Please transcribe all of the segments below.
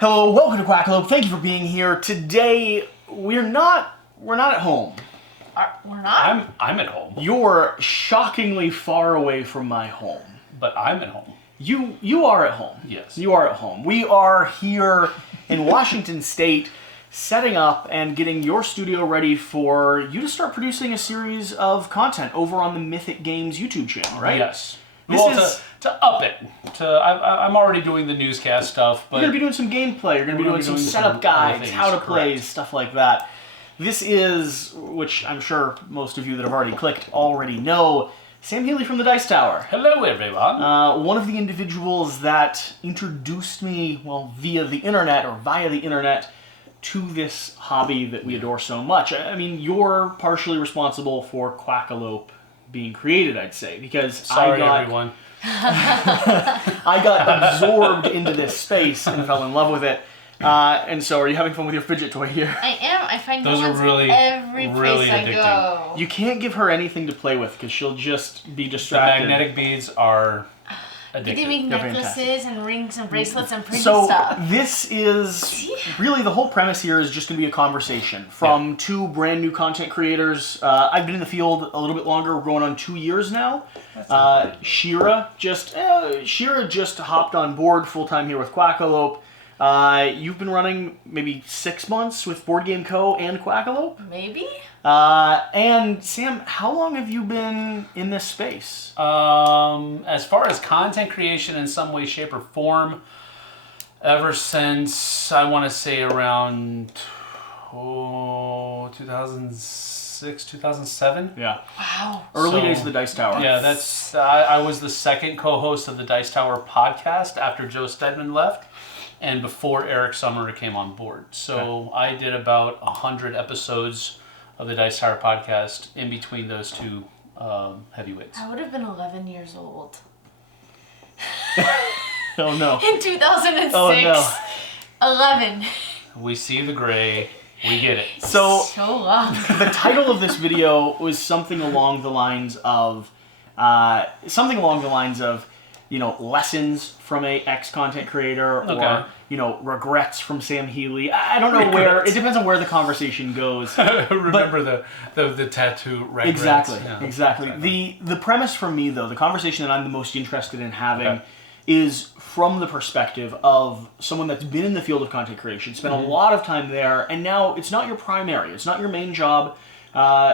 Hello, welcome to Quackalope. Thank you for being here. Today, we're not at home. We're not? I'm at home. You're shockingly far away from my home. But I'm at home. You are at home. Yes. You are at home. We are here in Washington State, setting up and getting your studio ready for you to start producing a series of content over on the Mythic Games YouTube channel, right? Yes. This to up it. I'm already doing the newscast stuff, but you're going to be doing some gameplay. You're going to be doing some setup guides, how to play, stuff like that. This is, which I'm sure most of you that have already clicked already know, Sam Healey from the Dice Tower. Hello, everyone. One of the individuals that introduced me, via the internet, to this hobby that we adore so much. I mean, you're partially responsible for Quackalope being created, I'd say, because Sorry, everyone. I got absorbed into this space and fell in love with it. And so, are you having fun with your fidget toy here? I am. I find those new are ones really, every place really I addicting. go. You can't give her anything to play with because she'll just be The distracted. magnetic beads are addictive. They make They're necklaces fantastic. and rings and bracelets and pretty So stuff. this is really the whole premise here is just going to be a conversation from two brand new content creators. I've been in the field a little bit longer. We're going on 2 years now. Shira just hopped on board full time here with Quackalope. You've been running maybe 6 months with Board Game Co. and Quackalope. Maybe? And Sam, how long have you been in this space? As far as content creation in some way, shape, or form, ever since, I want to say around 2006, 2007. Yeah. Wow. Early days of the Dice Tower. Yeah, I was the second co-host of the Dice Tower podcast after Joe Stedman left and before Eric Summerer came on board. So I did about 100 episodes of the Dice Tower podcast in between those two heavyweights. I would have been 11 years old. Oh no. In 2006. Oh no. 11. We see the gray. We get it. So long. the title of this video was something along the lines of, lessons from a ex-content creator, or regrets from Sam Healey. I don't know where. It depends on where the conversation goes. Remember the tattoo regrets. Exactly. The premise for me, though, the conversation that I'm the most interested in having is from the perspective of someone that's been in the field of content creation, spent a lot of time there, and now it's not your primary, it's not your main job.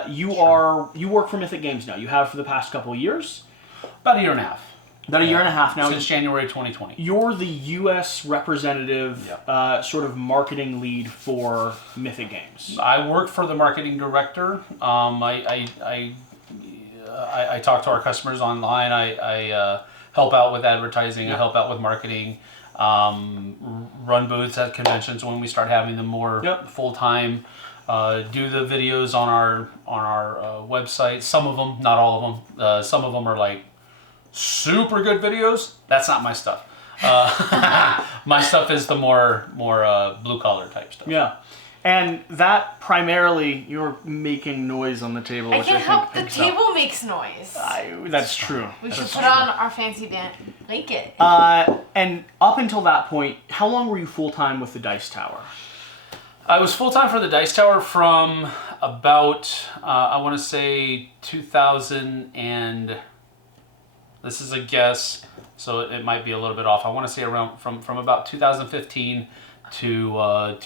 You work for Mythic Games now. You have for the past couple of years. About a year and a half. About a year and a half now. Since January 2020. You're the U.S. representative, sort of marketing lead for Mythic Games. I work for the marketing director. I talk to our customers online. I help out with advertising. I help out with marketing. Run booths at conventions when we start having them more full time. Do the videos on our website. Some of them, not all of them. Some of them are like super good videos. That's not my stuff. My stuff is the more blue collar type stuff. Yeah. And that primarily, you're making noise on the table. I which can't help the picks up. table makes noise. That's true. We should put on our fancy blanket. And up until that point, how long were you full-time with the Dice Tower? I was full-time for the Dice Tower from about, I want to say 2000 and... This is a guess, so it might be a little bit off. I want to say around from about 2015 to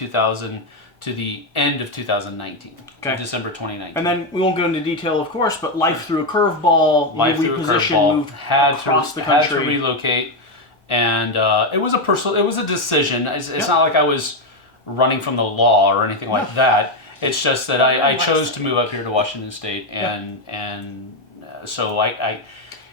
the end of 2019, December 2019. And then we won't go into detail, of course, but life threw a curveball. Moved across the country. Had to relocate, and it was a decision. It's not like I was running from the law or anything like that. It's just that I chose to move up here to Washington State, and so I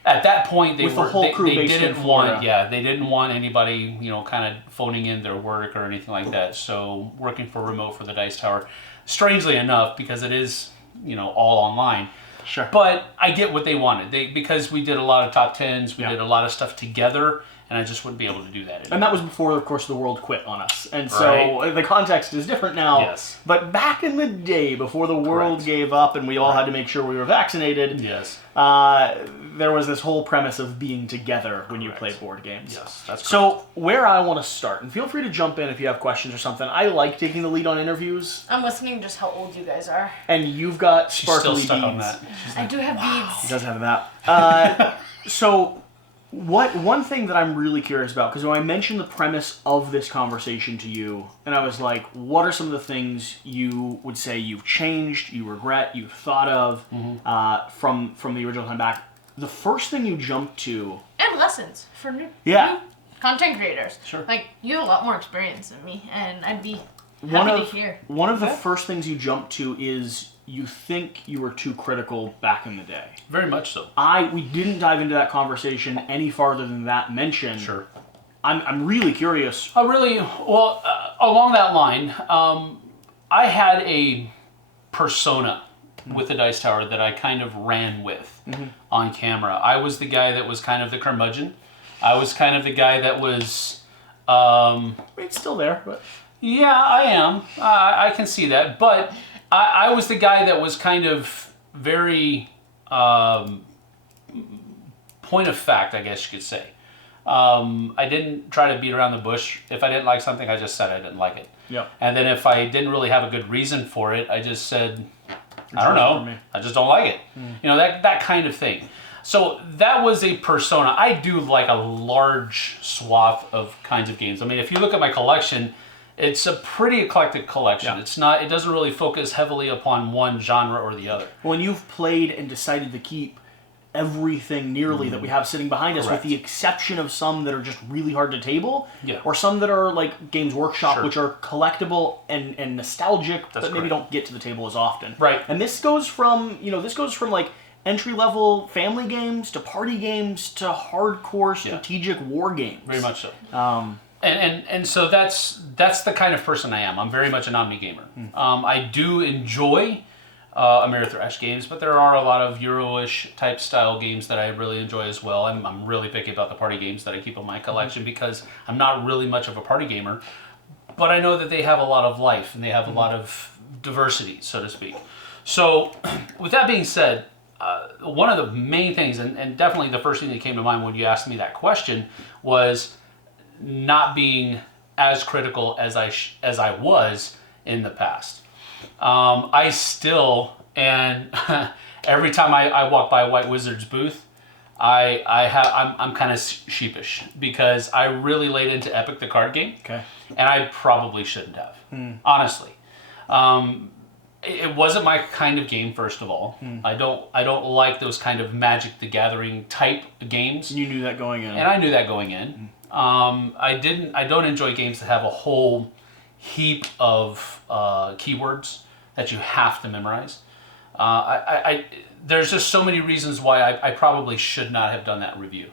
at that point they didn't want anybody kind of phoning in their work or anything like that. So working for remote for the Dice Tower, strangely enough, because it is all online. Sure. But I get what they wanted. Because we did a lot of top 10s, we did a lot of stuff together, and I just wouldn't be able to do that anymore. And that was before, of course, the world quit on us. And so the context is different now. Yes. But back in the day, before the world Correct. gave up and we all had to make sure we were vaccinated, Yes. there was this whole premise of being together when you Correct. played board games. Yes, that's correct. So where I want to start, and feel free to jump in if you have questions or something. I like taking the lead on interviews, I'm listening just how old you guys are. and you've got She's still sparkly stuck beads. on that. I do have He beads. does have that. So, one thing that I'm really curious about, because when I mentioned the premise of this conversation to you, and I was like, what are some of the things you would say you've changed, you regret, you've thought of from the original time back? The first thing you jumped to... And lessons for new content creators. Sure. Like, you have a lot more experience than me, and I'd be One happy of, to hear. one of the first things you jumped to is you think you were too critical back in the day. Very much so. We didn't dive into that conversation any farther than that mention. Sure. I'm really curious. Along that line, I had a persona with the Dice Tower that I kind of ran with on camera. I was the guy that was kind of the curmudgeon. I was kind of the guy that was... It's still there, but... Yeah, I am. I can see that. But I was the guy that was kind of very point of fact, I guess you could say. I didn't try to beat around the bush. If I didn't like something, I just said I didn't like it. Yep. And then if I didn't really have a good reason for it, I just said, I don't wasn't for know, me. I just don't like it. You know, that kind of thing. So that was a persona. I do like a large swath of kinds of games. I mean, if you look at my collection, it's a pretty eclectic collection. Yeah. It doesn't really focus heavily upon one genre or the other. When you've played and decided to keep everything nearly that we have sitting behind us, Correct. with the exception of some that are just really hard to table, Yeah. or some that are like Games Workshop, Sure. which are collectible and nostalgic, That's but maybe correct. don't get to the table as often. Right. And this goes from like entry-level family games to party games to hardcore strategic war games. Very much so. And so that's the kind of person I am. I'm very much an omni gamer. I do enjoy Ameritrash games, but there are a lot of Euro-ish type style games that I really enjoy as well. I'm really picky about the party games that I keep in my collection because I'm not really much of a party gamer, but I know that they have a lot of life and they have a lot of diversity, so to speak. So with that being said, one of the main things, and definitely the first thing that came to mind when you asked me that question, was not being as critical as I was in the past. I still, and every time I walk by a White Wizard's booth, I'm kind of sheepish because I really laid into Epic the card game, Okay. and I probably shouldn't have, honestly. It wasn't my kind of game, first of all. I don't like those kind of Magic the Gathering type games. You knew that going in. And I knew that going in. I don't enjoy games that have a whole heap of keywords that you have to memorize. There's just so many reasons why I probably should not have done that review.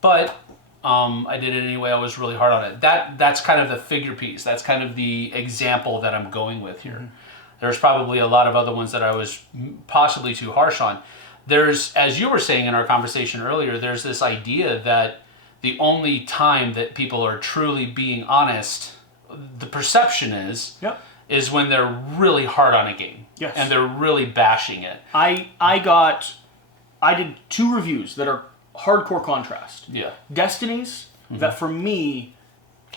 But I did it anyway. I was really hard on it. That's kind of the figure piece. That's kind of the example that I'm going with here. There's probably a lot of other ones that I was possibly too harsh on. There's, as you were saying in our conversation earlier, there's this idea that the only time that people are truly being honest, the perception is when they're really hard on a game. Yes. And they're really bashing it. I did 2 reviews that are hardcore contrast. Yeah. Destinies, that for me,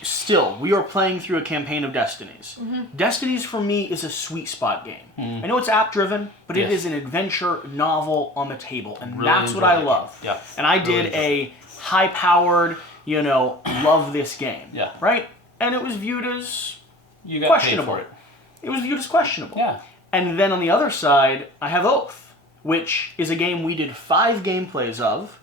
still, we are playing through a campaign of Destinies. Destinies for me is a sweet spot game. I know it's app driven, but it Yes. is an adventure novel on the table, and Really that's what enjoy I that love. game. Yeah. And I Really did a high powered, love this game. Yeah. Right? And it was viewed as You got questionable. paid for it. It was viewed as questionable. Yeah. And then on the other side, I have Oath, which is a game we did 5 gameplays of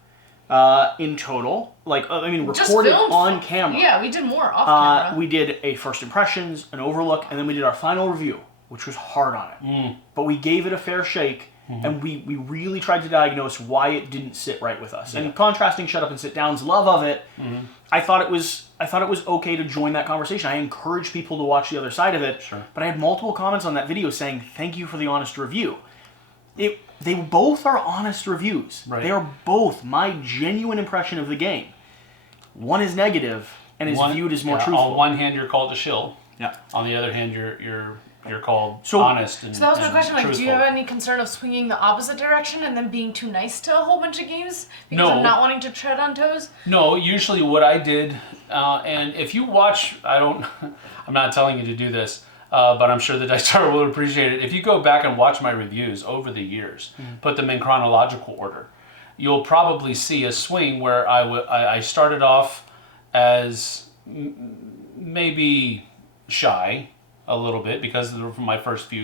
in total. Just Recorded filmed on camera. Yeah, we did more off camera. We did a first impressions, an overlook, and then we did our final review, which was hard on it. But we gave it a fair shake, and we really tried to diagnose why it didn't sit right with us. And contrasting Shut Up and Sit Down's love of it, I thought it was okay to join that conversation. I encourage people to watch the other side of it. Sure. But I had multiple comments on that video saying, thank you for the honest review. They both are honest reviews. Right. They are both my genuine impression of the game. one is negative and is viewed as more truthful. On one hand, you're called a shill. Yeah. On the other hand, you're called So- honest and So that was my and question. Like, do you truthful. have any concern of swinging the opposite direction and then being too nice to a whole bunch of games because No. of not wanting to tread on toes? No, usually what I did, and if you watch, I'm not telling you to do this, but I'm sure the Dice Tower will appreciate it. If you go back and watch my reviews over the years, put them in chronological order, you'll probably see a swing where I started off as maybe shy a little bit because they were from my first few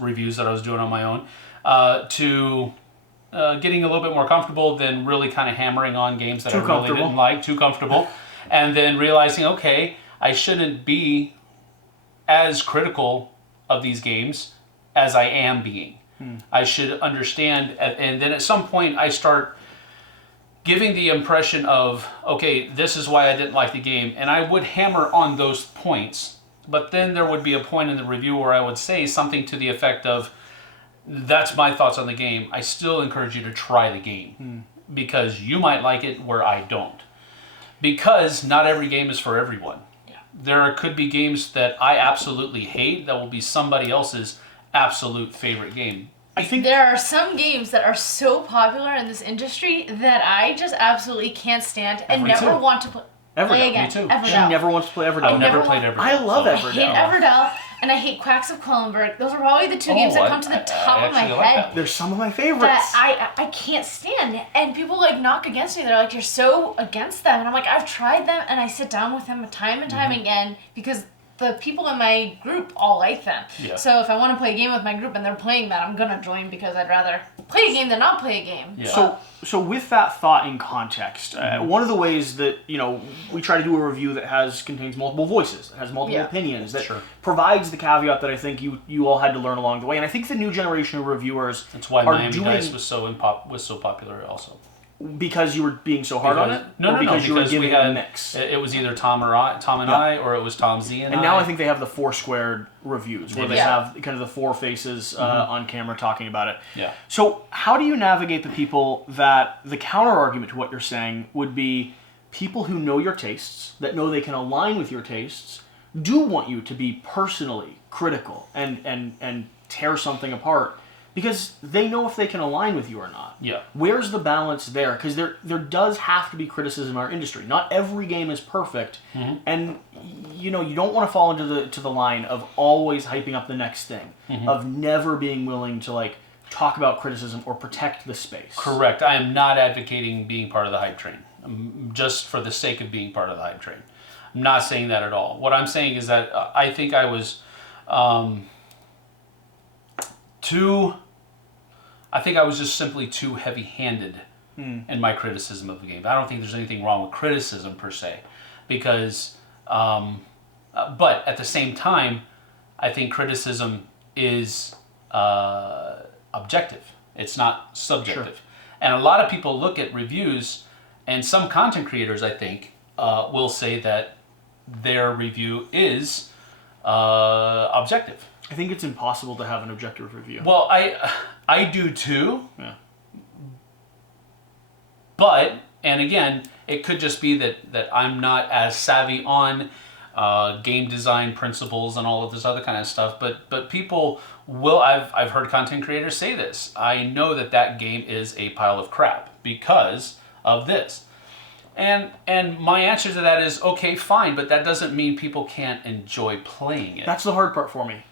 reviews that I was doing on my own, to getting a little bit more comfortable, then really kind of hammering on games that I really didn't like, too comfortable, and then realizing, okay, I shouldn't be as critical of these games as I am being. I should understand, and then at some point I start giving the impression of, okay, this is why I didn't like the game, and I would hammer on those points, but then there would be a point in the review where I would say something to the effect of, that's my thoughts on the game. I still encourage you to try the game because you might like it where I don't. Because not every game is for everyone. Yeah. There could be games that I absolutely hate that will be somebody else's absolute favorite game. I think There are some games that are so popular in this industry that I just absolutely can't stand and never want to play again. Me too. Everdell. she never wants to play Everdell. I've never played Everdell. I love I Everdell. hate Everdell, and I hate Quacks of Cronenberg. Those are probably the two games that come to the top of my actually like head. that. They're some of my favorites. That I can't stand. And people like knock against me. They're like, you're so against them. And I'm like, I've tried them, and I sit down with them time and time again because the people in my group all like them. Yeah. So if I want to play a game with my group and they're playing that, I'm gonna join because I'd rather play a game than not play a game. Yeah. So with that thought in context, one of the ways that we try to do a review that contains multiple voices, that has multiple opinions, that provides the caveat that I think you all had to learn along the way, and I think the new generation of reviewers That's why are Miami doing Dice was so popular also. because you were being so hard on it, No, because you were giving we had a mix. It was either Tom and I, or it was Tom Z and I. And now I think they have the four squared reviews where they have kind of the four faces on camera talking about it. Yeah. So how do you navigate the people that the counter argument to what you're saying would be people who know your tastes, that know they can align with your tastes, do want you to be personally critical and tear something apart because they know if they can align with you or not. Yeah. Where's the balance there? Because there does have to be criticism in our industry. Not every game is perfect, and you don't want to fall into the line of always hyping up the next thing, of never being willing to talk about criticism or protect the space. Correct. I am not advocating being part of the hype train, just for the sake of being part of the hype train. I'm not saying that at all. What I'm saying is that I think I was just simply too heavy-handed in my criticism of the game. I don't think there's anything wrong with criticism per se, because, but at the same time, I think criticism is objective. It's not subjective. Sure. And a lot of people look at reviews, and some content creators, I think, will say that their review is objective. I think it's impossible to have an objective review. Well, I do too. Yeah. But, and again, it could just be that I'm not as savvy on game design principles and all of this other kind of stuff. But people will. I've heard content creators say this. I know that game is a pile of crap because of this. And my answer to that is, okay, fine, but that doesn't mean people can't enjoy playing it. That's the hard part for me.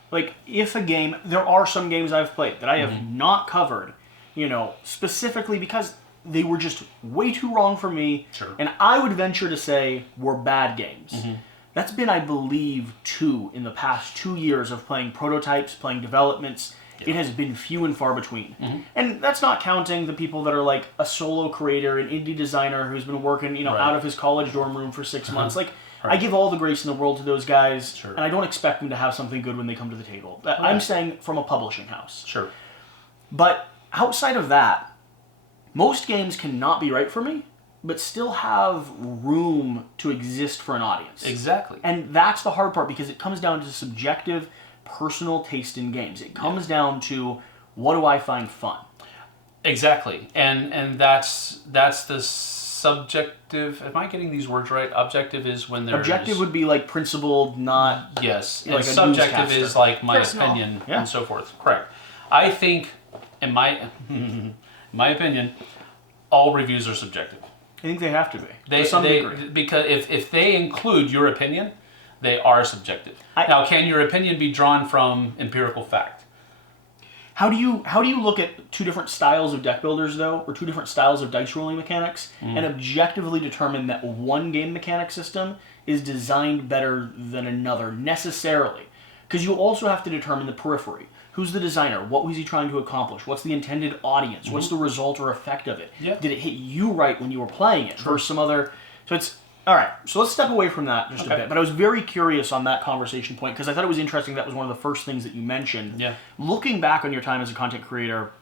If a game, there are some games I've played that I have not covered, specifically because they were just way too wrong for me. Sure. And I would venture to say were bad games. That's been, I believe, 2 in the past 2 years of playing prototypes, playing developments. It has been few and far between. And that's not counting the people that are a solo creator, an indie designer who's been working, out of his college dorm room for 6 months. I give all the grace in the world to those guys, Sure. and I don't expect them to have something good when they come to the table. I'm saying from a publishing house. Sure. But outside of that, most games cannot be right for me, but still have room to exist for an audience. Exactly. And that's the hard part because it comes down to subjective, personal taste in games. It comes down to, what do I find fun? Exactly. And that's the subjective. Am I getting these words right? Objective is when there's... Objective would be like principled, not... Yes. Like And a subjective newscaster. is like my Personal. opinion Yeah. and so forth. Correct. I think, in my opinion, all reviews are subjective. I think they have to be. They, to some they degree. Because if they include your opinion, they are subjective. I- Now, can your opinion be drawn from empirical fact? How do you look at two different styles of deck builders, though, or two different styles of dice rolling mechanics, and objectively determine that one game mechanic system is designed better than another, necessarily? Because you also have to determine the periphery. Who's the designer? What was he trying to accomplish? What's the intended audience? What's the result or effect of it? Yeah. Did it hit you right when you were playing it versus some other... So it's... All right, so let's step away from that just a bit. But I was very curious on that conversation point because I thought it was interesting. That was one of the first things that you mentioned. Yeah. Looking back on your time as a content creator,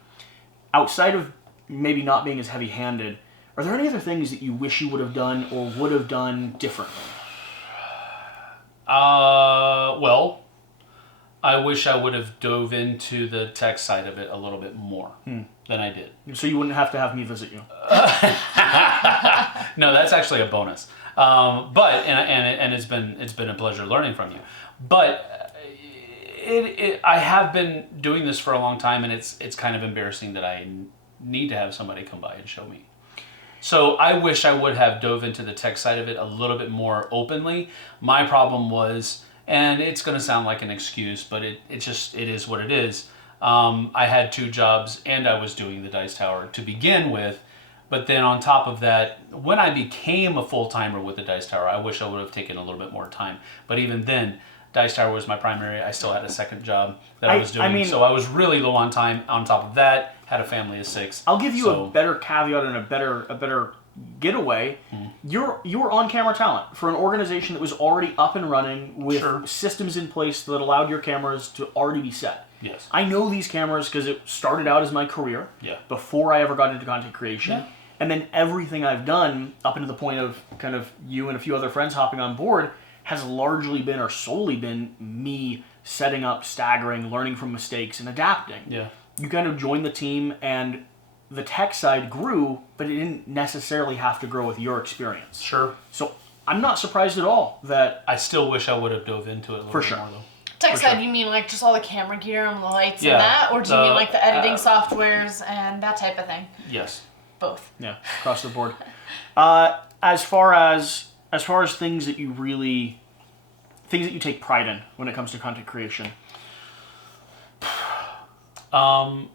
outside of maybe not being as heavy-handed, are there any other things that you wish you would have done or would have done differently? Well, I wish I would have dove into the tech side of it a little bit more than I did. So you wouldn't have to have me visit you. No, that's actually a bonus. But it's been a pleasure learning from you. But I have been doing this for a long time, and it's kind of embarrassing that I need to have somebody come by and show me. So I wish I would have dove into the tech side of it a little bit more openly. My problem was, and it's going to sound like an excuse, but it is what it is. I had 2 jobs, and I was doing the Dice Tower to begin with. But then on top of that, when I became a full-timer with the Dice Tower, I wish I would have taken a little bit more time. But even then, Dice Tower was my primary. I still had a second job that I was doing. So I was really low on time. On top of that, had a family of 6. I'll give you a better caveat and a better getaway. You were on-camera talent for an organization that was already up and running with systems in place that allowed your cameras to already be set. Yes. I know these cameras because it started out as my career before I ever got into content creation. Yeah. And then everything I've done up until the point of kind of you and a few other friends hopping on board has largely been or solely been me setting up, staggering, learning from mistakes, and adapting. Yeah. You kind of joined the team and the tech side grew, but it didn't necessarily have to grow with your experience. Sure. So I'm not surprised at all that... I still wish I would have dove into it a little bit more, though. Tech side, you mean like just all the camera gear and the lights and Yeah, that? Or do you mean like the editing softwares and that type of thing? Yes. Both. Yeah, across the board. As far as things that you take pride in when it comes to content creation. One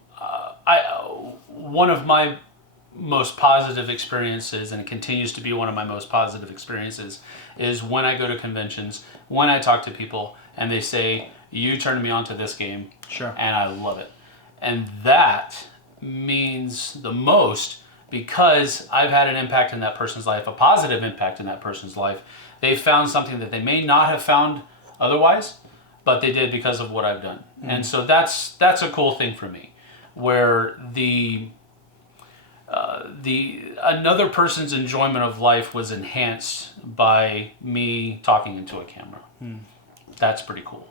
of my most positive experiences, and it continues to be one of my most positive experiences, is when I go to conventions, when I talk to people, and they say, "You turned me on to this game," and I love it. And that means the most because I've had an impact in that person's life, a positive impact in that person's life. They found something that they may not have found otherwise, but they did because of what I've done. And so that's a cool thing for me, where the another person's enjoyment of life was enhanced by me talking into a camera. That's pretty cool.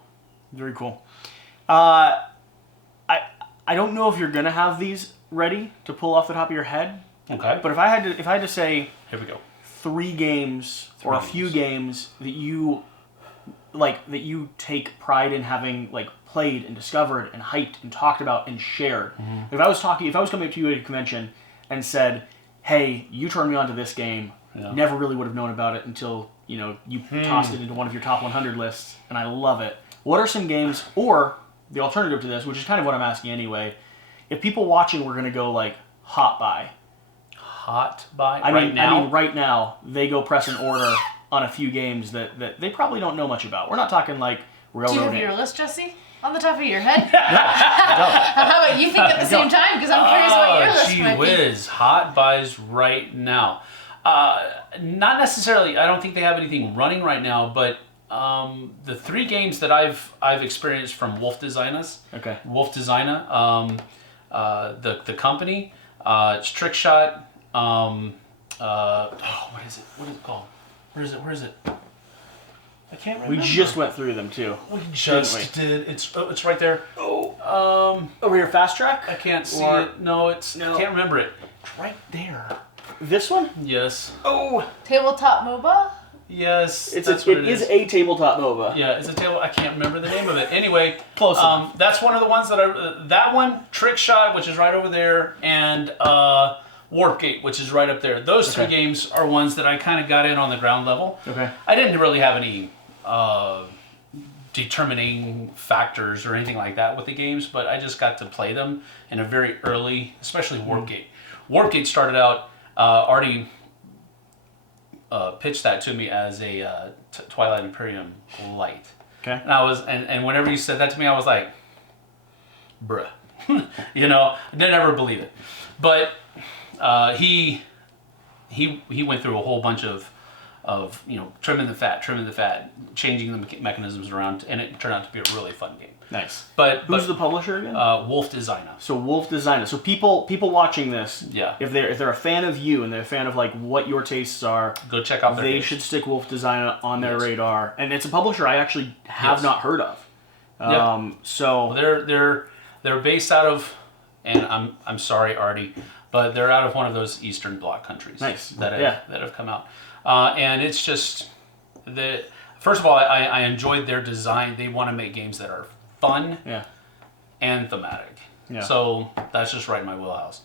Very cool. I don't know if you're gonna have these ready to pull off the top of your head. Okay. But if I had to say, Here we go. 3 games or a few games that you take pride in having played and discovered and hyped and talked about and shared. If I was coming up to you at a convention and said, "Hey, you turned me on to this game. Never really would have known about it until you tossed it into one of your top 100 lists, and I love it." What are some games, or the alternative to this, which is kind of what I'm asking anyway, if people watching were going to go hot buy? Hot buy? I mean, right now, they go press an order on a few games that they probably don't know much about. We're not talking Railroad. Do you have your list, Jesse? On the top of your head? How about you think at the same time? Because I'm curious what your list might be. Gee whiz, hot buys right now. Not necessarily. I don't think they have anything running right now, but the 3 games that I've experienced from Wolf Designer, the company, it's Trick Shot. What is it? What is it called? Where is it? I can't remember. We just went through them too. We just did. It's right there. Over here, Fast Track? I can't see it. No, I can't remember it. It's right there. This one? Yes. Oh, Tabletop MOBA? Yes. it is a tabletop MOBA. Yeah, it's a table. I can't remember the name of it. Anyway, Close enough. that's one of the ones that that one, Trick Shot, which is right over there, and Warpgate, which is right up there. Those three games are ones that I kind of got in on the ground level. Okay. I didn't really have any determining factors or anything like that with the games, but I just got to play them in a very early, especially Warpgate. Warpgate started out already. Pitched that to me as a Twilight Imperium light. Okay. And I was, and whenever you said that to me, I was like, bruh. You know, I didn't ever believe it. But he went through a whole bunch of trimming the fat, changing the mechanisms around, and it turned out to be a really fun game. Nice. But Who's the publisher again? Wolf Designer. So Wolf Designer. So people watching this, Yeah. if they're a fan of you and they're a fan of like what your tastes are, Go check out their they page. should stick Wolf Designer on their Yes. radar. And it's a publisher I actually have Yes. not heard of. Yeah. So Well, they're based out of, and I'm sorry, Artie, but they're out of one of those Eastern Bloc countries. Nice. That Yeah. have come out, and it's just first of all, I enjoyed their design. They want to make games that are fun yeah. and thematic. Yeah. So that's just right in my wheelhouse.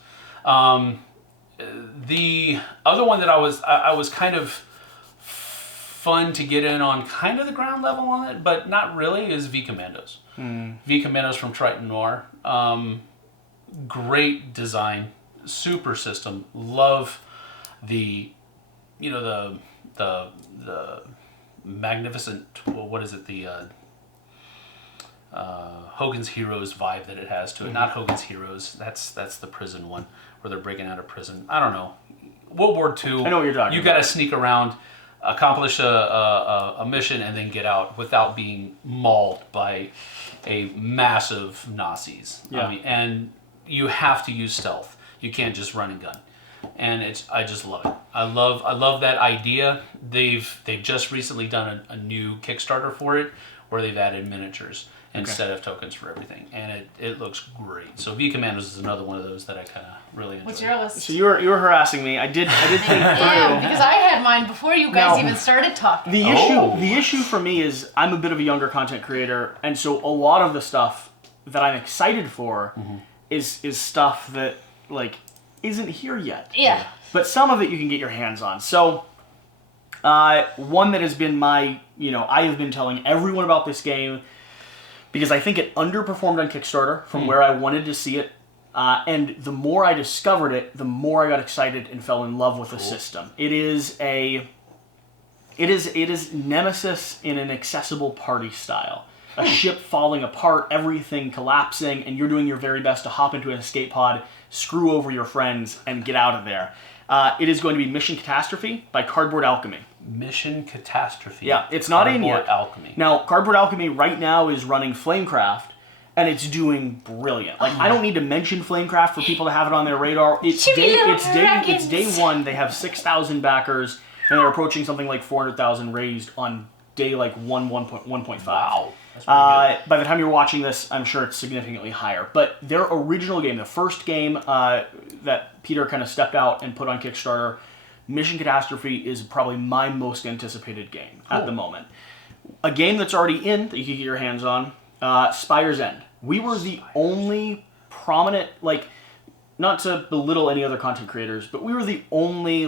The other one that I was kind of fun to get in on, kind of the ground level on it, but not really, is V Commandos. V Commandos from Triton Noir. Great design, super system. Love the magnificent, what is it, the Hogan's Heroes vibe that it has to it. Not Hogan's Heroes. That's the prison one where they're breaking out of prison. I don't know. World War II. I know what you're talking You about. got to sneak around, accomplish a mission, and then get out without being mauled by a massive Nazis. Yeah. I mean, and you have to use stealth. You can't just run and gun. And I just love it. I love that idea. They've just recently done a new Kickstarter for it where they've added miniatures instead of tokens for everything, and it looks great. So V Commandos is another one of those that I kind of really enjoy. What's your list? So you were harassing me. I did think through. Yeah, because I had mine before you guys Now, even started talking. The issue for me is I'm a bit of a younger content creator, and so a lot of the stuff that I'm excited for is stuff that like isn't here yet. Yeah. But some of it you can get your hands on. So one that has been I have been telling everyone about this game because I think it underperformed on Kickstarter from where I wanted to see it. And the more I discovered it, the more I got excited and fell in love with the system. It is Nemesis in an accessible party style. A ship falling apart, everything collapsing, and you're doing your very best to hop into an escape pod, screw over your friends, and get out of there. It is going to be Mission Catastrophe by Cardboard Alchemy. Mission Catastrophe. Yeah, it's not in Cardboard yet. Alchemy. Now, Cardboard Alchemy right now is running Flamecraft, and it's doing brilliant. Like, I don't need to mention Flamecraft for people to have it on their radar. It's day one. They have 6,000 backers, and they're approaching something like 400,000 raised on day like 1.5. Wow. That's pretty good. By the time you're watching this, I'm sure it's significantly higher. But their original game, the first game that Peter kind of stepped out and put on Kickstarter, Mission Catastrophe, is probably my most anticipated game at the moment. A game that's already in that you can get your hands on, Spire's End. We were the only prominent, not to belittle any other content creators, but we were the only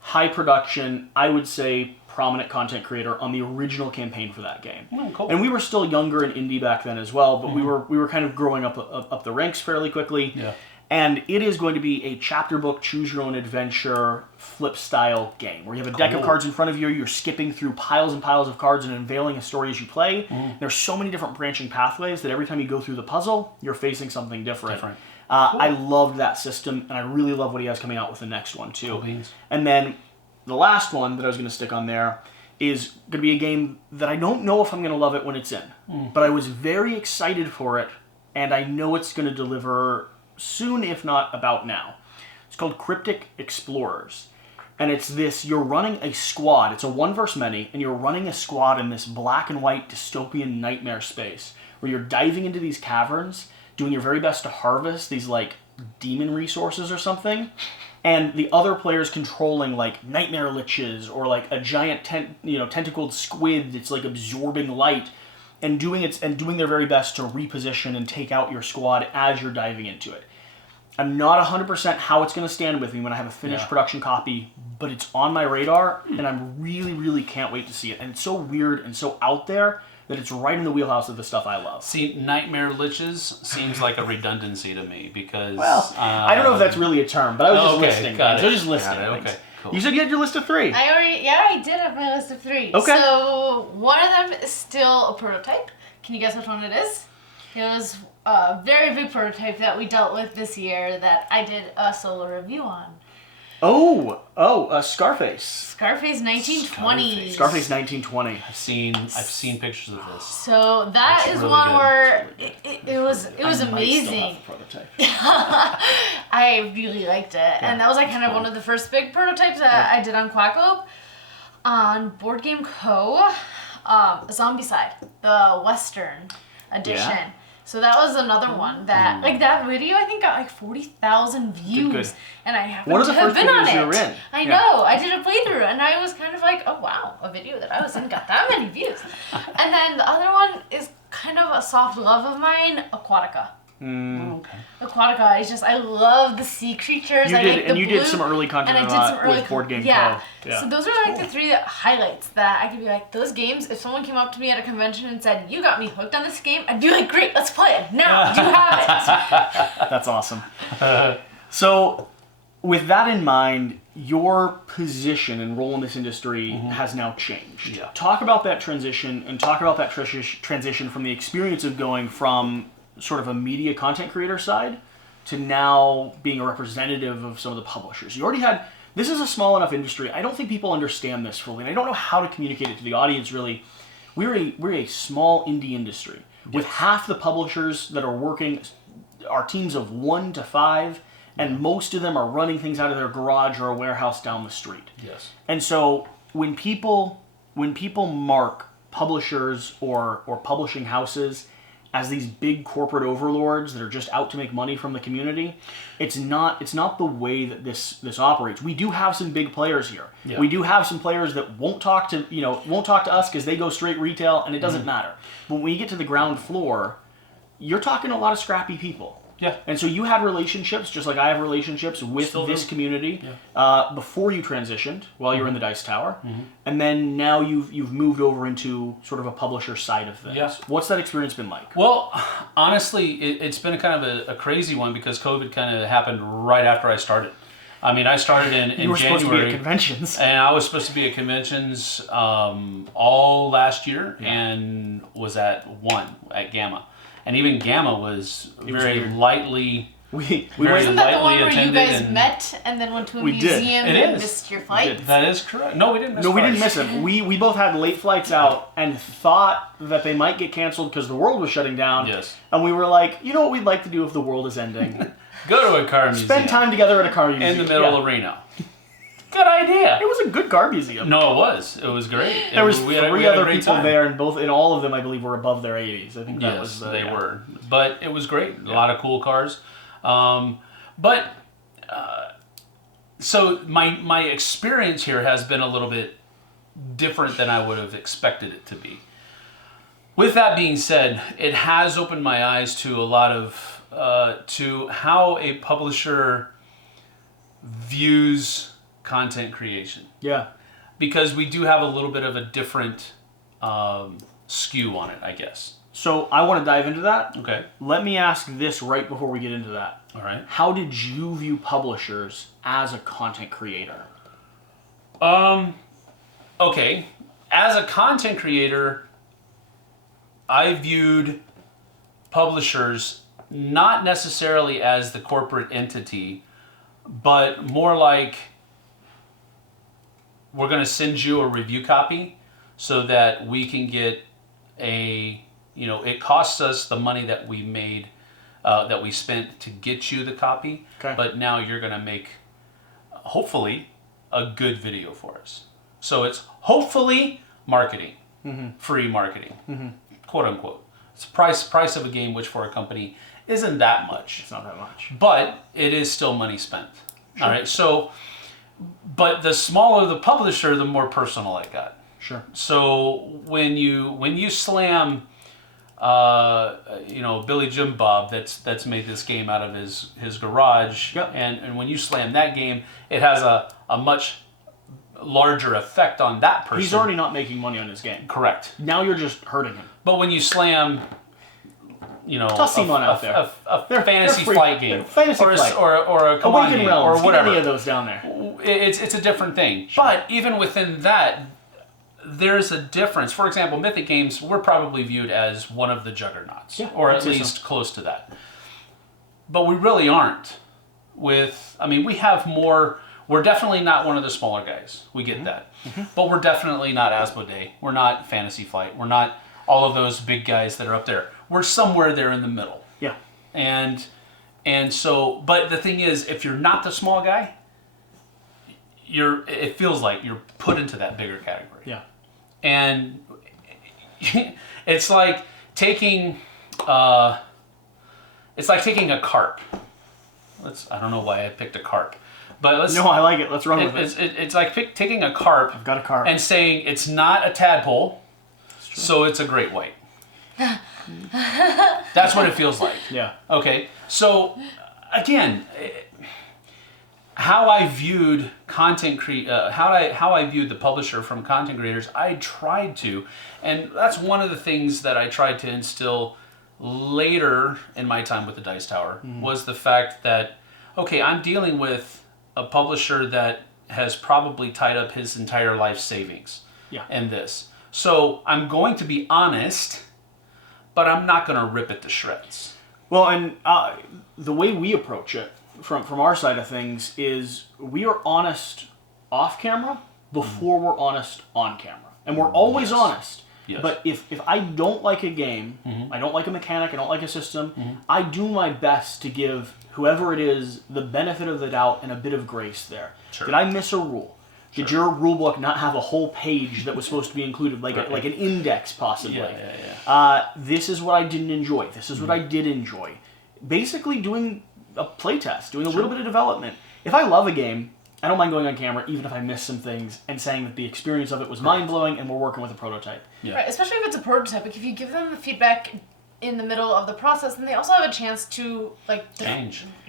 high production, I would say, prominent content creator on the original campaign for that game. Oh, cool. And we were still younger and indie back then as well, but we were kind of growing up the ranks fairly quickly. Yeah. And it is going to be a chapter book, choose your own adventure, flip style game where you have a deck of cards in front of you. You're skipping through piles and piles of cards and unveiling a story as you play. There's so many different branching pathways that every time you go through the puzzle, you're facing something different. Cool. I loved that system, and I really love what he has coming out with the next one too. Cool beans. And then the last one that I was going to stick on there is going to be a game that I don't know if I'm going to love it when it's in, but I was very excited for it, and I know it's going to deliver soon, if not about now. It's called Cryptic Explorers. And it's this, you're running a squad, it's a one versus many, and you're running a squad in this black and white dystopian nightmare space where you're diving into these caverns, doing your very best to harvest these demon resources or something, and the other player's controlling like nightmare liches or like a giant tentacled squid that's like absorbing light, and doing their very best to reposition and take out your squad as you're diving into it. I'm not 100% how it's going to stand with me when I have a finished production copy, but it's on my radar, and I really, really can't wait to see it. And it's so weird and so out there that it's right in the wheelhouse of the stuff I love. See, nightmare liches seems like a redundancy to me because... Well, I don't know if that's really a term, but I was just listing things. I was just listing things. Okay, cool. You said you had your list of 3. I did have my list of 3. Okay. So one of them is still a prototype. Can you guess which one it is? It was a very big prototype that we dealt with this year that I did a solo review on. Scarface. Scarface 1920. Scarface 1920. I've seen pictures of this. So that is really one good. where it was amazing. I really liked it, and that was like kind of one of the first big prototypes that I did on Quackalope. On Board Game Co. Zombicide, the Western edition. Yeah. So that was another one that, like that video, I think got like 40,000 views, Good. and I happened One of to the have first been on videos you it. were in. I know, I did a playthrough, and I was kind of like, oh wow, a video that I was in got that many views. And then the other one is kind of a soft love of mine, Aquatica. Okay. Aquatica, I love the sea creatures. You did some early content with Board Game Co. Yeah. So those are like the 3 highlights that I could be like, those games, if someone came up to me at a convention and said, you got me hooked on this game, I'd be like, great, let's play it. Now, you have it. That's awesome. So, with that in mind, your position and role in this industry has now changed. Yeah. Talk about that transition, and talk about that transition from the experience of going from sort of a media content creator side to now being a representative of some of the publishers. You already had, this is a small enough industry, I don't think people understand this fully, and I don't know how to communicate it to the audience really. We're a small indie industry. With half the publishers that are working are teams of 1 to 5, and most of them are running things out of their garage or a warehouse down the street. Yes. And so when people mark publishers or publishing houses as these big corporate overlords that are just out to make money from the community, it's not the way that this operates. We do have some big players here. Yeah. We do have some players that won't talk to us because they go straight retail, and it doesn't matter. But when you get to the ground floor, you're talking to a lot of scrappy people. Yeah. And so you had relationships, just like I have relationships with Still this do. community before you transitioned, while you were in the Dice Tower, and then now you've moved over into sort of a publisher side of things. Yeah. What's that experience been like? Well, honestly, it's been kind of a crazy one because COVID kind of happened right after I started. I mean, I started in You were January. supposed to be at conventions. And I was supposed to be at conventions all last year and was at one at Gamma. And even Gamma was very weird. lightly... We Very Isn't that the lightly one where you attended guys and- met and then went to a We did. museum It and is. missed your flight? That is correct. No, we didn't miss No, we didn't flights. miss them. We both had late flights out and thought that they might get canceled because the world was shutting down. Yes. And we were like, you know what we'd like to do if the world is ending? Go to a car museum. Spend time together at a car museum. in the middle of Reno. Good idea. It was a good car museum. No, it was. It was great. There was we had three a other great people time. there, and all of them, I believe, were above their 80s. I think that Yes, was they yeah. were. But it was great. A lot of cool cars. So my experience here has been a little bit different than I would have expected it to be. With that being said, it has opened my eyes to a lot of to how a publisher views content creation. Yeah. Because we do have a little bit of a different skew on it, I guess. So I want to dive into that. Okay. Let me ask this right before we get into that. All right. How did you view publishers as a content creator? Okay. As a content creator, I viewed publishers not necessarily as the corporate entity, but more like we're going to send you a review copy so that we can get it costs us the money that we made, that we spent to get you the copy, Okay. but now you're going to make, hopefully, a good video for us. So it's hopefully marketing, free marketing, quote unquote. It's price of a game, which for a company isn't that much. It's not that much. But it is still money spent. Sure. All right. So, but the smaller the publisher, the more personal it got. Sure. So when you slam, Billy Jim Bob that's made this game out of his garage, yep. and when you slam that game, it has a much larger effect on that person. He's already not making money on his game. Correct. Now you're just hurting him. But when you slam, toss Simon out there. A fantasy flight game, fantasy flight, or a command game, Realms, or whatever. Get any of those down there. It's a different thing. Sure. But even within that, there's a difference. For example, Mythic Games, we're probably viewed as one of the juggernauts, or at least close to that. But we really aren't. We have more. We're definitely not one of the smaller guys. We get that. Mm-hmm. But we're definitely not Asmodee. We're not Fantasy Flight. We're not all of those big guys that are up there. We're somewhere there in the middle. Yeah. And so, but the thing is, if you're not the small guy, it feels like you're put into that bigger category. Yeah. And it's like taking a carp. I don't know why I picked a carp. But no, I like it. Let's run with it. It's like taking a carp. I've got a carp. And saying it's not a tadpole, so it's a great white. That's what it feels like. Yeah. Okay. So, again, how I viewed how I viewed the publisher from content creators, I tried to, and that's one of the things that I tried to instill later in my time with the Dice Tower, was the fact that, okay, I'm dealing with a publisher that has probably tied up his entire life savings in this. So I'm going to be honest, but I'm not going to rip it to shreds. Well, and the way we approach it from our side of things is we are honest off camera before we're honest on camera. And we're always honest. Yes. But if I don't like a game, I don't like a mechanic, I don't like a system, I do my best to give whoever it is the benefit of the doubt and a bit of grace there. Sure. Did I miss a rule? Sure. Did your rule book not have a whole page that was supposed to be included, like like an index possibly? This is what I didn't enjoy. This is what I did enjoy. Basically doing a playtest, doing a little bit of development. If I love a game, I don't mind going on camera, even if I miss some things, and saying that the experience of it was mind-blowing and we're working with a prototype. Yeah. Right, especially if it's a prototype. Like if you give them the feedback in the middle of the process, then they also have a chance to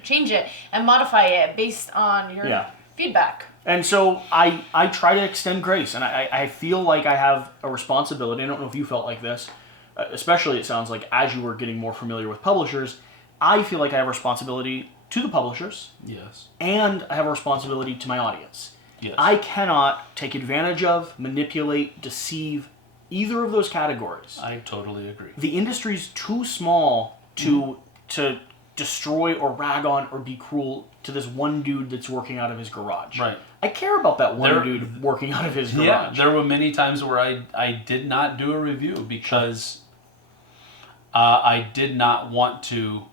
change it and modify it based on your feedback. And so I try to extend grace, and I feel like I have a responsibility. I don't know if you felt like this, especially it sounds like as you were getting more familiar with publishers, I feel like I have a responsibility to the publishers. Yes. And I have a responsibility to my audience. Yes. I cannot take advantage of, manipulate, deceive either of those categories. I totally agree. The industry's too small to destroy or rag on or be cruel to this one dude that's working out of his garage. Right. I care about that one dude working out of his garage. Yeah, there were many times where I did not do a review because I did not want to,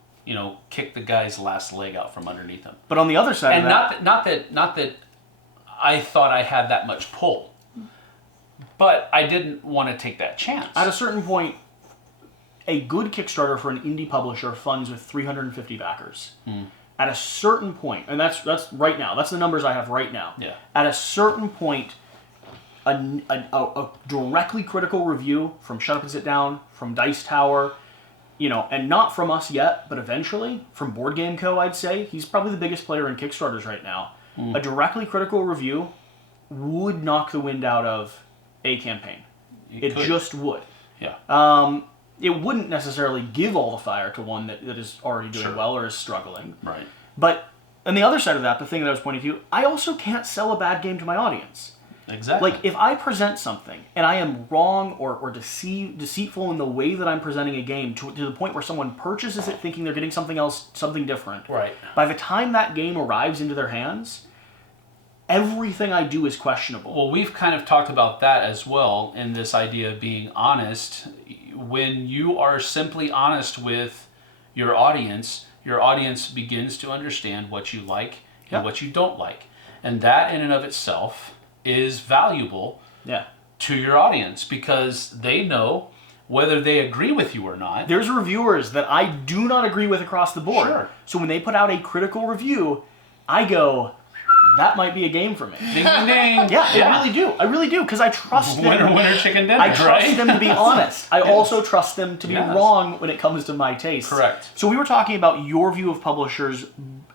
kick the guy's last leg out from underneath him. But on the other side of that... not that I thought I had that much pull, but I didn't want to take that chance. At a certain point, a good Kickstarter for an indie publisher funds with 350 backers. At a certain point, and that's right now, that's the numbers I have right now. Yeah. At a certain point, a directly critical review from Shut Up and Sit Down, from Dice Tower, and not from us yet, but eventually, from Board Game Co., I'd say, he's probably the biggest player in Kickstarters right now. A directly critical review would knock the wind out of a campaign. It just would. Yeah. It wouldn't necessarily give all the fire to one that is already doing well or is struggling. Right. But on the other side of that, the thing that I was pointing to, I also can't sell a bad game to my audience. Exactly. Like, if I present something and I am wrong or deceitful in the way that I'm presenting a game to the point where someone purchases it thinking they're getting something else, something different. Right. By the time that game arrives into their hands, everything I do is questionable. Well, we've kind of talked about that as well in this idea of being honest. When you are simply honest with your audience begins to understand what you like and what you don't like. And that in and of itself is valuable to your audience because they know whether they agree with you or not. There's reviewers that I do not agree with across the board. Sure. So when they put out a critical review, I go, that might be a game for me. Ding, ding, ding. Yeah, I really do. I really do, because I trust them. Winner, chicken dinner, I trust them to be honest. I also trust them to be Yes. wrong when it comes to my taste. Correct. So we were talking about your view of publishers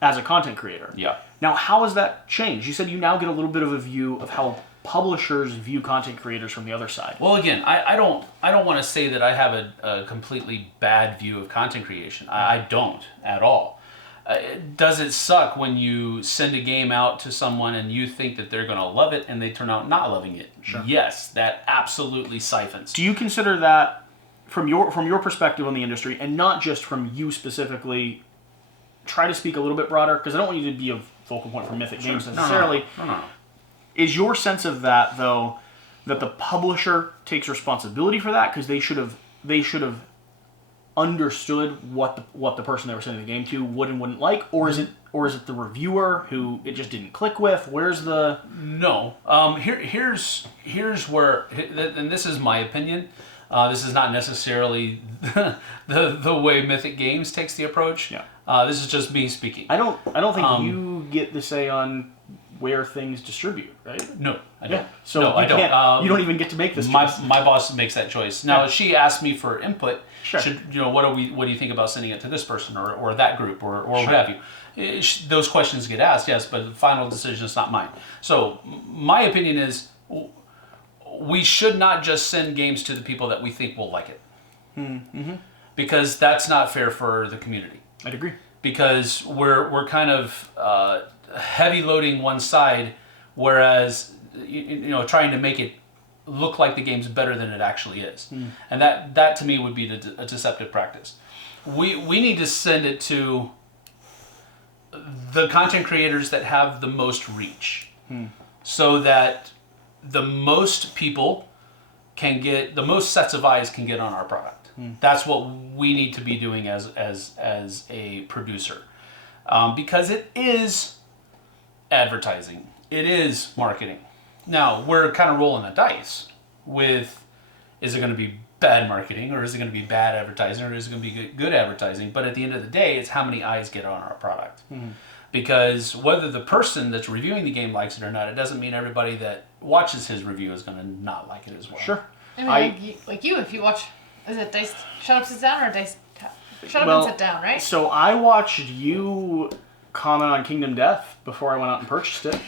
as a content creator. Yeah. Now, how has that changed? You said you now get a little bit of a view of how publishers view content creators from the other side. Well, again, I don't want to say that I have a completely bad view of content creation. I don't at all. Does it suck when you send a game out to someone and you think that they're going to love it and they turn out not loving it? Sure. Yes, that absolutely siphons. Do you consider that, from your perspective on the industry, and not just from you specifically, try to speak a little bit broader, because I don't want you to be a focal point for Mythic Games necessarily. No. Is your sense of that, though, that the publisher takes responsibility for that because they should have understood what the person they were sending the game to would and wouldn't like, or is it the reviewer who it just didn't click with? Where's the No. Here's where, and this is my opinion. This is not necessarily the way Mythic Games takes the approach. Yeah. This is just me speaking. I don't think you get the say on where things distribute, right? No, I don't. Yeah. So no, you I don't. can't. You don't even get to make this choice. My boss makes that choice. Now, she asked me for input. Sure. What do you think about sending it to this person or that group or what have you? Those questions get asked, yes, but the final decision is not mine. So my opinion is we should not just send games to the people that we think will like it. Mm-hmm. Because that's not fair for the community. I'd agree. Because we're kind of heavy loading one side, whereas trying to make it look like the game's better than it actually is, and that to me would be a deceptive practice. We need to send it to the content creators that have the most reach, so that the most people can get, the most sets of eyes can get on our product. That's what we need to be doing as a producer, because it is advertising, it is marketing. Now we're kind of rolling the dice with, is it going to be bad marketing, or is it going to be bad advertising, or is it going to be good advertising? But at the end of the day, it's how many eyes get on our product. Because whether the person that's reviewing the game likes it or not, it doesn't mean everybody that watches his review is going to not like it as well. Sure. I mean, like you, if you watch, is it Dice Shut Up Sit Down or Dice Shut Up and Sit Down, right? So I watched you comment on Kingdom Death before I went out and purchased it.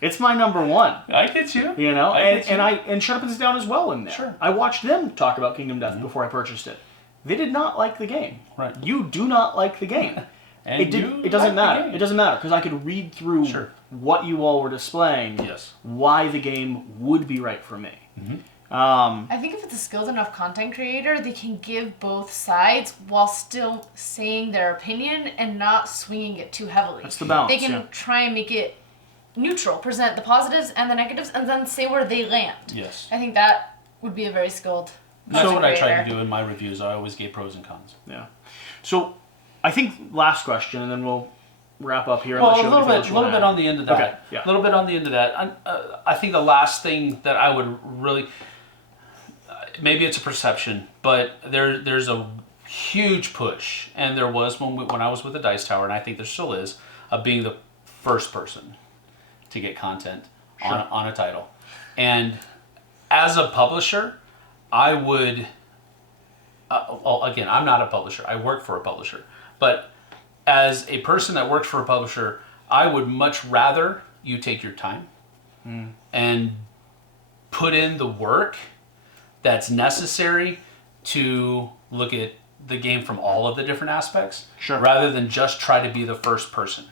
It's my number one. I get you. And Shut Up and Sit Down as well in there. Sure. I watched them talk about Kingdom Death before I purchased it. They did not like the game. Right. You do not like the game. And It doesn't matter. It doesn't matter, because I could read through what you all were displaying. Yes. Why the game would be right for me. I think if it's a skilled enough content creator, they can give both sides while still saying their opinion and not swinging it too heavily. That's the balance. They can try and make it neutral, present the positives and the negatives, and then say where they land. Yes. I think that would be a very skilled That's what I try creator. to do in my reviews. I always gave pros and cons. Yeah. So, I think last question, and then we'll wrap up here. Well, unless a you have little anything bit, else you wanna add. on the end of that. Okay, yeah. A little bit on the end of that. I think the last thing that I would really, maybe it's a perception, but there's a huge push, and there was when I was with the Dice Tower, and I think there still is, of being the first person to get content on a title. And as a publisher, I would, well, again, I'm not a publisher. I work for a publisher. But as a person that works for a publisher, I would much rather you take your time and put in the work that's necessary to look at the game from all of the different aspects, rather than just try to be the first person,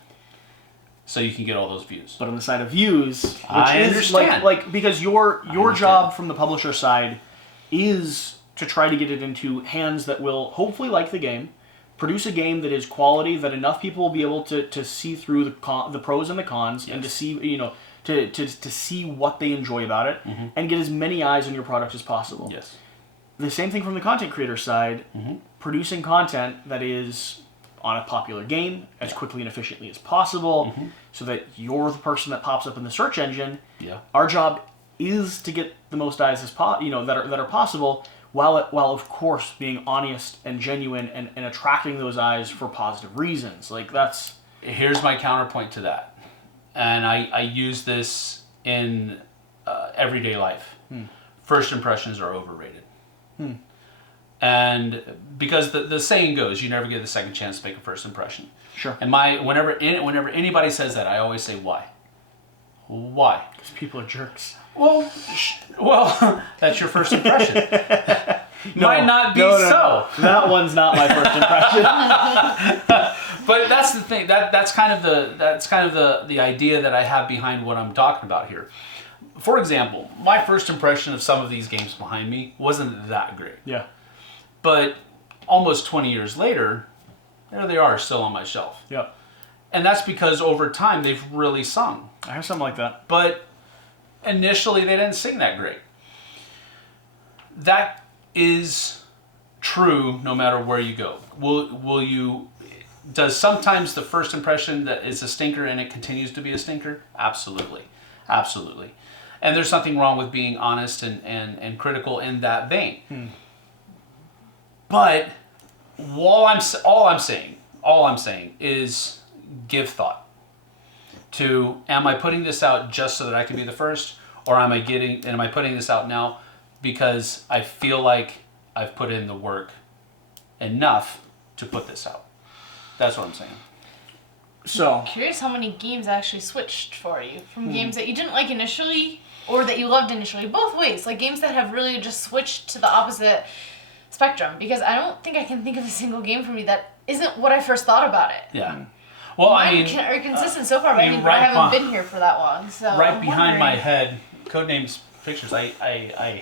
so you can get all those views. But on the side of views, which I is understand. like because your job from the publisher side is to try to get it into hands that will hopefully like the game, produce a game that is quality, that enough people will be able to see through the pros and the cons, and to see to see what they enjoy about it, and get as many eyes on your product as possible. Yes. The same thing from the content creator side, producing content that is on a popular game as quickly and efficiently as possible, so that you're the person that pops up in the search engine. Yeah. Our job is to get the most eyes that are possible, while of course being honest and genuine and attracting those eyes for positive reasons. Like that's. Here's my counterpoint to that, and I use this in everyday life. First impressions are overrated. And because the saying goes, you never get a second chance to make a first impression. Sure. And whenever anybody says that, I always say why. Why? Because people are jerks. Well, that's your first impression. Might not be so. No. That one's not my first impression. But that's the thing. That's kind of the idea that I have behind what I'm talking about here. For example, my first impression of some of these games behind me wasn't that great. Yeah. But almost 20 years later, there they are, still on my shelf. Yeah. And that's because over time they've really sung. I have something like that. But initially they didn't sing that great. That is true no matter where you go. Does sometimes the first impression that is a stinker and it continues to be a stinker? Absolutely. Absolutely. And there's something wrong with being honest and critical in that vein. But all I'm saying is give thought to, am I putting this out just so that I can be the first, or am I putting this out now because I feel like I've put in the work enough to put this out? That's what I'm saying. So I'm curious how many games actually switched for you from games that you didn't like initially or that you loved initially. Both ways, like games that have really just switched to the opposite spectrum, because I don't think I can think of a single game for me that isn't what I first thought about it. Yeah. Well, Mine are consistent so far, but I haven't been here for that long. So right behind my head, Codenames Pictures. I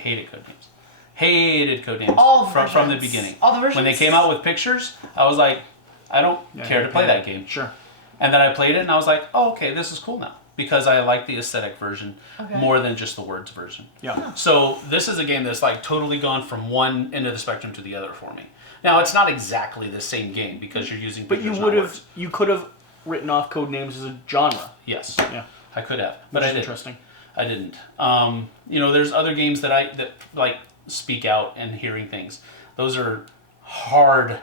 hated Codenames. Hated Codenames all from the beginning. All the versions. When they came out with pictures, I was like, I don't care to play that game. Sure. And then I played it, and I was like, oh, okay, this is cool now. Because I like the aesthetic version more than just the words version. Yeah. So this is a game that's like totally gone from one end of the spectrum to the other for me. Now, it's not exactly the same game because you're using pictures, not words. You could have written off Codenames as a genre. Yes. Yeah. I could have, but I didn't. Interesting. I didn't. There's other games that like speak out and hearing things. Those are hard,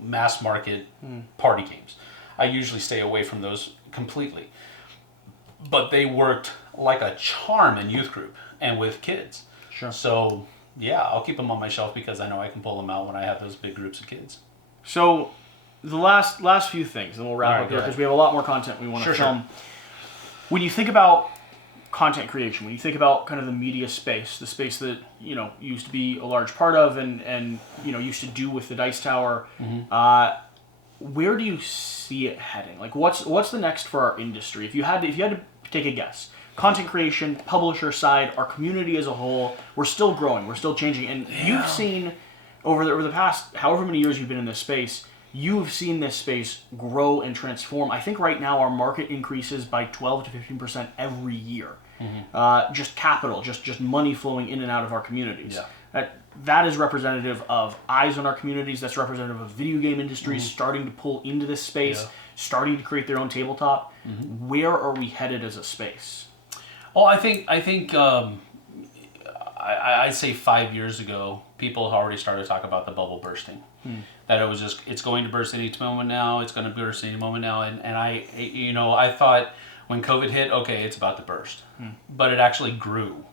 mass market party games. I usually stay away from those completely. But they worked like a charm in youth group and with kids. Sure. So yeah, I'll keep them on my shelf because I know I can pull them out when I have those big groups of kids. So the last few things, and we'll wrap up here because we have a lot more content we want to film. Sure. When you think about content creation, when you think about kind of the media space, the space that used to be a large part of and used to do with the Dice Tower, where do you see it heading? Like what's the next for our industry? If you had to take a guess, content creation, publisher side, our community as a whole, we're still growing, we're still changing, and you've seen over the past however many years you've been in this space. You've seen this space grow and transform. I think right now our market increases by 12 to 15% every year. Just capital, just money flowing in and out of our communities. Yeah. That is representative of eyes on our communities. That's representative of video game industries starting to pull into this space, starting to create their own tabletop. Where are we headed as a space? Well, I think I'd say 5 years ago, people had already started to talk about the bubble bursting. That it's going to burst any moment now. It's going to burst any moment now. And I thought when COVID hit, okay, it's about to burst. But it actually grew,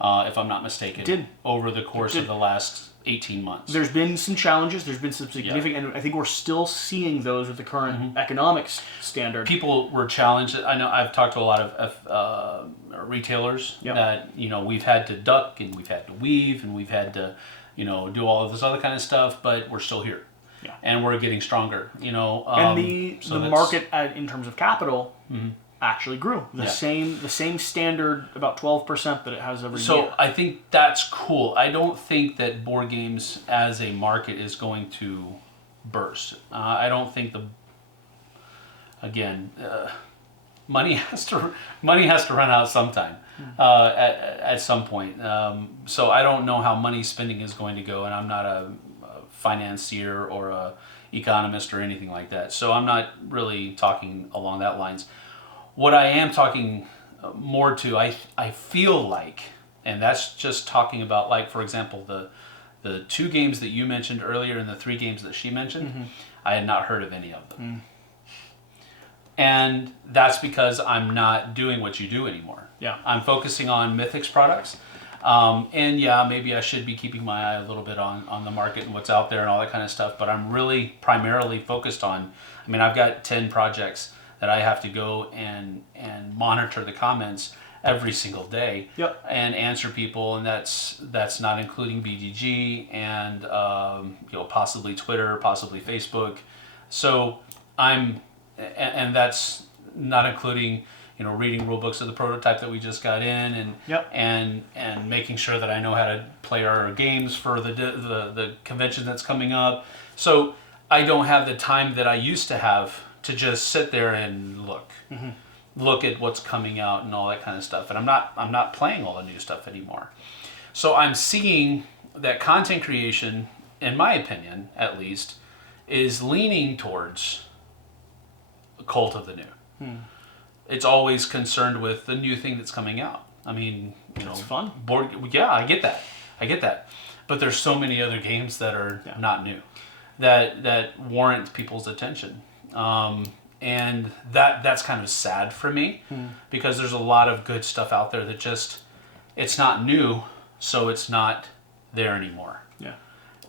if I'm not mistaken. It did. Over the course of the last 18 months. There's been some challenges. There's been some significant, and I think we're still seeing those with the current economics standard. People were challenged. I know I've talked to a lot of retailers that we've had to duck and we've had to weave and we've had to do all of this other kind of stuff, but we're still here. Yeah. And we're getting stronger. And the market in terms of capital actually grew. The same standard, about 12% that it has every year. So I think that's cool. I don't think that board games as a market is going to burst. I don't think money has to run out sometime. At some point. So I don't know how money spending is going to go, and I'm not a financier or a economist or anything like that. So I'm not really talking along that lines. What I am talking more to I feel like, and that's just talking about, like, for example, the 2 games that you mentioned earlier and the 3 games that she mentioned, I had not heard of any of them. And that's because I'm not doing what you do anymore. Yeah. I'm focusing on Mythic's products. And yeah, maybe I should be keeping my eye a little bit on the market and what's out there and all that kind of stuff. But I'm really primarily focused on, I mean, I've got 10 projects that I have to go and monitor the comments every single day. Yep. And answer people. And that's not including BGG and, possibly Twitter, possibly Facebook. So and that's not including, reading rule books of the prototype that we just got in, and making sure that I know how to play our games for the convention that's coming up. So I don't have the time that I used to have to just sit there and look at what's coming out and all that kind of stuff. And I'm not playing all the new stuff anymore. So I'm seeing that content creation, in my opinion, at least, is leaning towards cult of the new. It's always concerned with the new thing that's coming out. I mean, it's fun. I get that. But there's so many other games that are not new that warrant people's attention. And that's kind of sad for me because there's a lot of good stuff out there that just, it's not new, so it's not there anymore. Yeah.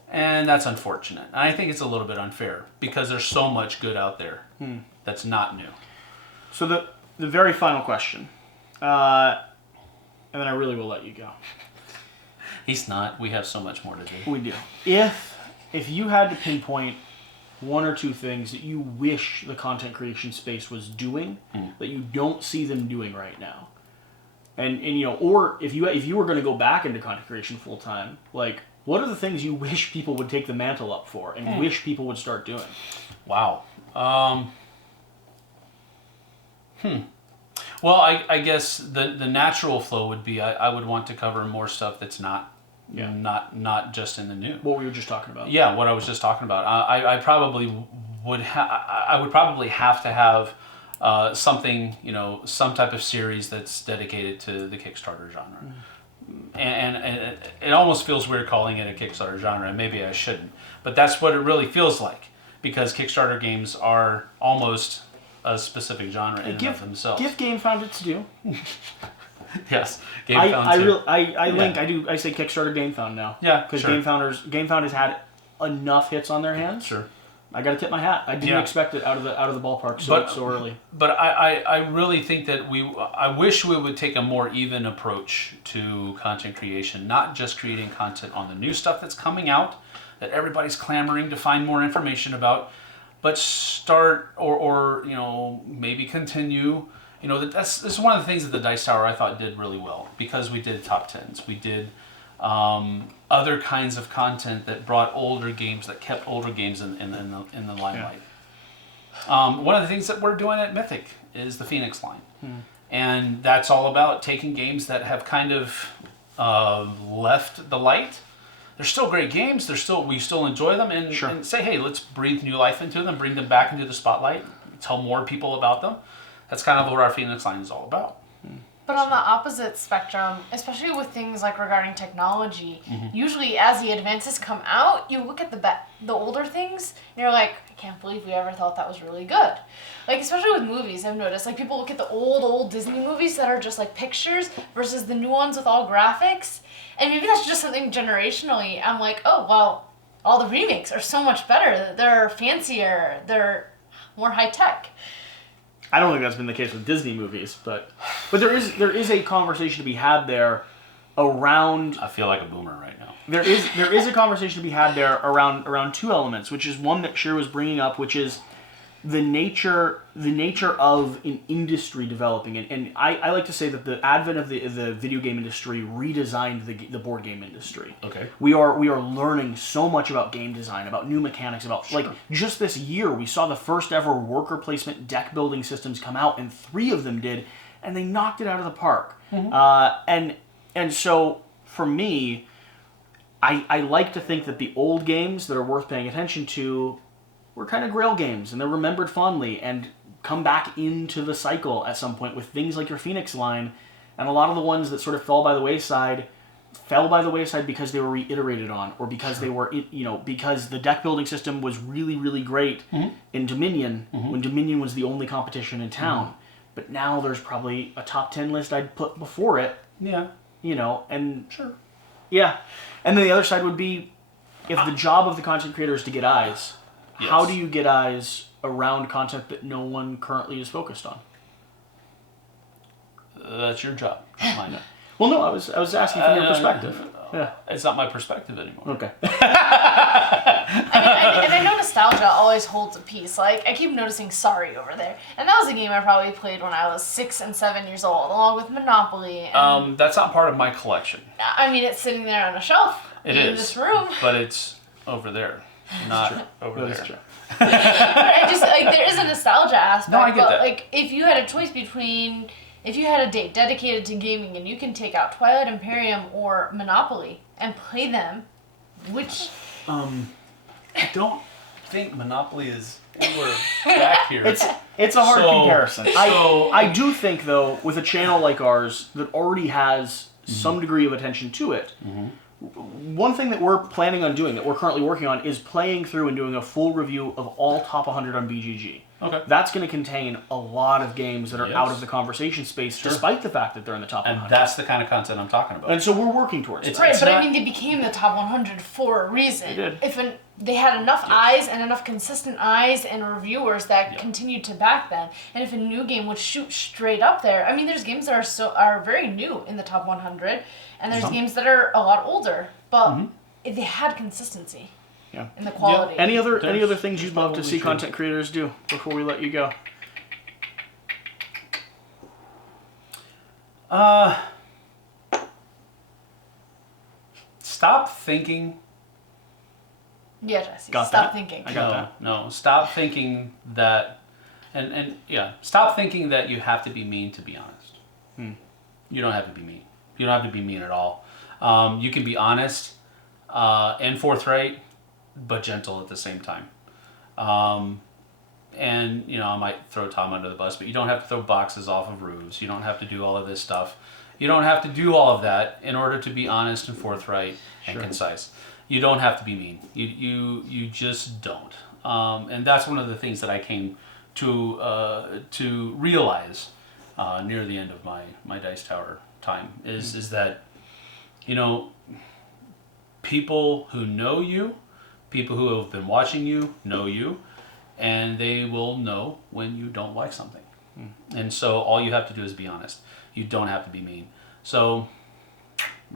And that's unfortunate. And I think it's a little bit unfair because there's so much good out there that's not new. So the very final question, and then I really will let you go. He's not. We have so much more to do. We do. If you had to pinpoint 1 or 2 things that you wish the content creation space was doing that you don't see them doing right now, and or if you were going to go back into content creation full time, like, what are the things you wish people would take the mantle up for and wish people would start doing? Wow. Well, I guess the natural flow would be I would want to cover more stuff that's not just in the new. What we were just talking about. Yeah, what I was just talking about. I probably would have to have something, some type of series that's dedicated to the Kickstarter genre. And it almost feels weird calling it a Kickstarter genre, and maybe I shouldn't. But that's what it really feels like, because Kickstarter games are almost a specific genre in and of themselves. Give GameFound its due. Yes, GameFound too. I say Kickstarter GameFound now. Yeah, because sure. GameFound has had enough hits on their hands. Sure. I got to tip my hat. I didn't expect it out of the ballpark so early. But I really think that I wish we would take a more even approach to content creation, not just creating content on the new stuff that's coming out that everybody's clamoring to find more information about, but start or maybe continue. This is one of the things that the Dice Tower I thought did really well, because we did top 10s. We did other kinds of content that brought older games, that kept older games in the limelight. One of the things that we're doing at Mythic is the Phoenix line. And that's all about taking games that have kind of left the light. They're still great games. We still enjoy them, and say, hey, let's breathe new life into them, bring them back into the spotlight, tell more people about them. That's kind of what our Phoenix line is all about. But on the opposite spectrum, especially with things like regarding technology, usually as the advances come out, you look at the older things and you're like, I can't believe we ever thought that was really good. Like, especially with movies, I've noticed, like, people look at the old Disney movies that are just like pictures versus the new ones with all graphics. And maybe that's just something generationally. I'm like, oh, well, all the remakes are so much better. They're fancier. They're more high tech. I don't think that's been the case with Disney movies, but there is a conversation to be had there around. I feel like a boomer right now. There is a conversation to be had there around 2 elements, which is one that Shira was bringing up, which is the nature of an industry developing, and I like to say that the advent of the video game industry redesigned the board game industry. Okay. We are learning so much about game design, about new mechanics, about like just this year we saw the first ever worker placement deck building systems come out, and 3 of them did, and they knocked it out of the park. And so for me, I like to think that the old games that are worth paying attention to were kind of grail games, and they're remembered fondly and come back into the cycle at some point with things like your Phoenix line, and a lot of the ones that sort of fell by the wayside because they were reiterated on, or because they were, because the deck building system was really, really great in Dominion, when Dominion was the only competition in town. But now there's probably a top 10 list I'd put before it. Yeah. And... Sure. Yeah. And then the other side would be, if the job of the content creator is to get eyes, how do you get eyes around content that no one currently is focused on? That's your job, not mine. Well, no, I was asking from your perspective. Yeah. It's not my perspective anymore. Okay. I know nostalgia always holds a piece. Like, I keep noticing Sorry over there. And that was a game I probably played when I was 6 and 7 years old, along with Monopoly. And, that's not part of my collection. I mean, it's sitting there on a shelf in this room. But it's over there, not over there. True. I just, there is a nostalgia aspect. No, I get that. Like, if you had a choice between... If you had a date dedicated to gaming and you can take out Twilight Imperium or Monopoly and play them, which... I don't think Monopoly is anywhere back here. It's a hard comparison. I do think, though, with a channel like ours that already has some degree of attention to it, one thing that we're planning on doing, that we're currently working on, is playing through and doing a full review of all top 100 on BGG. Okay. That's going to contain a lot of games that are out of the conversation space, despite the fact that they're in the top 100. And that's the kind of content I'm talking about. And so we're working towards it. Right, but I mean, they became the top 100 for a reason. They did. If they had enough eyes and enough consistent eyes and reviewers that continued to back them, and if a new game would shoot straight up there, I mean, there's games that are very new in the top 100, and there's games that are a lot older, but if they had consistency. Yeah. And the quality. Yeah. Any other things you'd love to see content creators do before we let you go? Stop thinking. Yeah, Jesse. Got Stop that? thinking. I got that. No. Stop thinking that, stop thinking that you have to be mean to be honest. You don't have to be mean. You don't have to be mean at all. You can be honest and forthright, but gentle at the same time. And, I might throw Tom under the bus, but you don't have to throw boxes off of roofs. You don't have to do all of this stuff. You don't have to do all of that in order to be honest and forthright and concise. You don't have to be mean. You just don't. And that's one of the things that I came to realize near the end of my Dice Tower time is that, people who know you, people who have been watching you know you, and they will know when you don't like something. And so all you have to do is be honest. You don't have to be mean. So,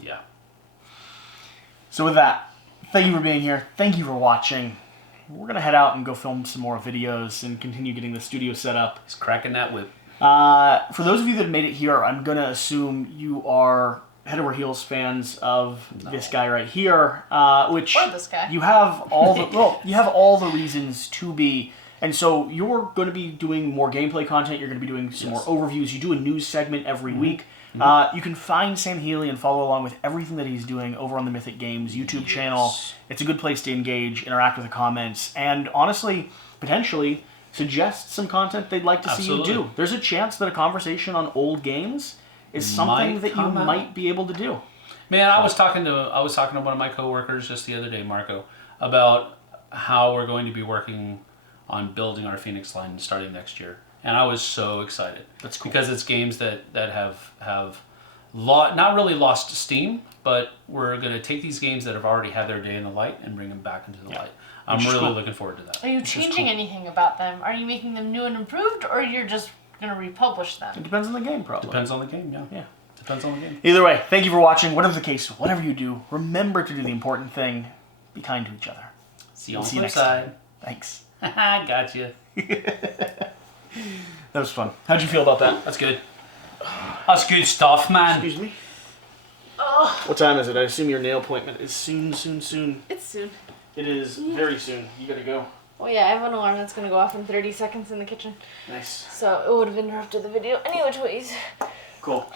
yeah. So with that, thank you for being here. Thank you for watching. We're going to head out and go film some more videos and continue getting the studio set up. He's cracking that whip. For those of you that have made it here, I'm going to assume you are head over heels fans of this guy right here, which or this guy. You have all the reasons to be. And so you're going to be doing more gameplay content. You're going to be doing some more overviews. You do a news segment every week. You can find Sam Healey and follow along with everything that he's doing over on the Mythic Games YouTube channel. It's a good place to engage, interact with the comments, and honestly, potentially suggest some content they'd like to see you do. There's a chance that a conversation on old games is something that you might be able to do. Man, I was talking to one of my coworkers just the other day, Marco, about how we're going to be working on building our Phoenix line starting next year, and I was so excited. That's cool because it's games that have not really lost steam, but we're going to take these games that have already had their day in the light and bring them back into the light. I'm really looking forward to that. Are you changing anything about them? Are you making them new and improved, or you're just going to republish them? It depends on the game, probably. Depends on the game, yeah. Depends on the game. Either way, thank you for watching. Whatever the case, whatever you do, remember to do the important thing. Be kind to each other. See you on the flip side. Thanks. Gotcha. That was fun. How'd you feel about that? That's good. That's good stuff, man. Excuse me? Oh. What time is it? I assume your nail appointment is soon. It's soon. It is very soon. You gotta go. Oh yeah, I have an alarm that's going to go off in 30 seconds in the kitchen. Nice. So it would have interrupted the video any which ways. Cool.